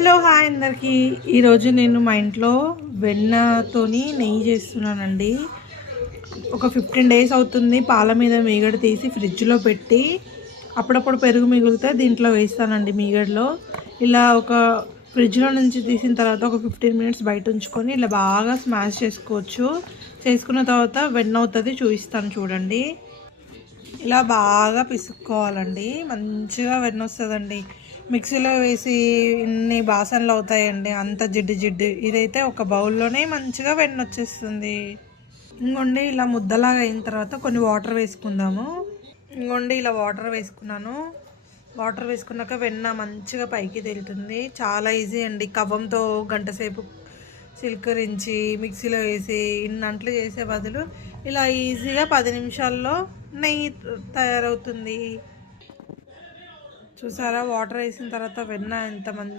Hello hi అందరికీ. ఈరోజు నేను మా ఇంట్లో వెన్నతోని నెయ్యి చేస్తున్నానండి. ఒక 15 డేస్ అవుతుంది. పాల మీద మీగడ తీసి ఫ్రిడ్జ్లో పెట్టి అప్పుడప్పుడు పెరుగు మిగిలితే దీంట్లో వేస్తానండి మీగడలో. ఇలా ఒక ఫ్రిడ్జ్లో నుంచి తీసిన తర్వాత ఒక 15 మినిట్స్ బయట ఉంచుకొని ఇలా బాగా స్మాష్ చేసుకోవచ్చు. చేసుకున్న తర్వాత వెన్న అవుతుంది, చూపిస్తాను చూడండి. ఇలా బాగా పిసుక్కోవాలండి, మంచిగా వెన్న వస్తుందండి. మిక్సీలో వేసి ఇన్ని బాసనలు అవుతాయండి, అంత జిడ్డు జిడ్డు. ఇదైతే ఒక బౌల్లోనే మంచిగా వెన్న వచ్చేస్తుంది. ఇంకోండి ఇలా ముద్దలాగా అయిన తర్వాత కొన్ని వాటర్ వేసుకుందాము. ఇంకోండి ఇలా వాటర్ వేసుకున్నాను. వాటర్ వేసుకున్నాక వెన్న మంచిగా పైకి తేలుతుంది. చాలా ఈజీ అండి. కవ్వంతో గంట సేపు చిలకరించి మిక్సీలో వేసి ఇన్నంట్లు చేసే బదులు ఇలా ఈజీగా 10 నిమిషాల్లో నెయ్యి తయారవుతుంది. చూసారా, వాటర్ వేసిన తర్వాత వెన్న ఎంత మంచి